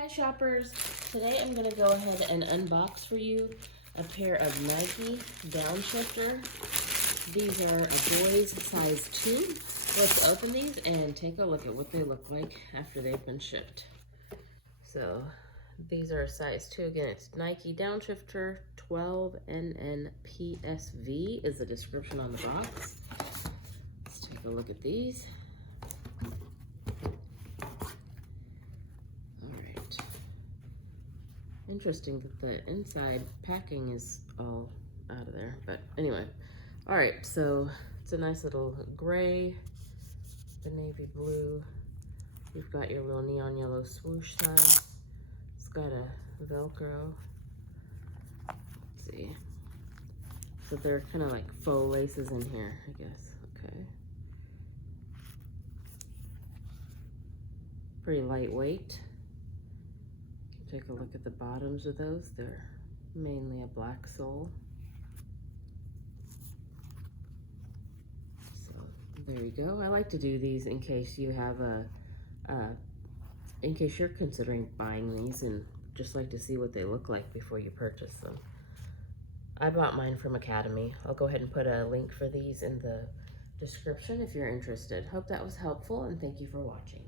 Hi shoppers, today I'm going to go ahead and unbox for you a pair of Nike Downshifter. These are a boy's size 2. Let's open these and take a look at what they look like after they've been shipped. So these are a size 2. Again, it's Nike Downshifter 12NNPSV is the description on the box. Let's take a look at these. Interesting that the inside packing is all out of there, but anyway. All right, so it's a nice little gray, the navy blue. You've got your little neon yellow swoosh sign. It's got a Velcro. Let's see. So they're kind of like faux laces in here, I guess. Okay. Pretty lightweight. Take a look at the bottoms of those. They're mainly a black sole. So there you go. I like to do these in case you have in case you're considering buying these and just like to see what they look like before you purchase them. I bought mine from Academy. I'll go ahead and put a link for these in the description if you're interested. Hope that was helpful and thank you for watching.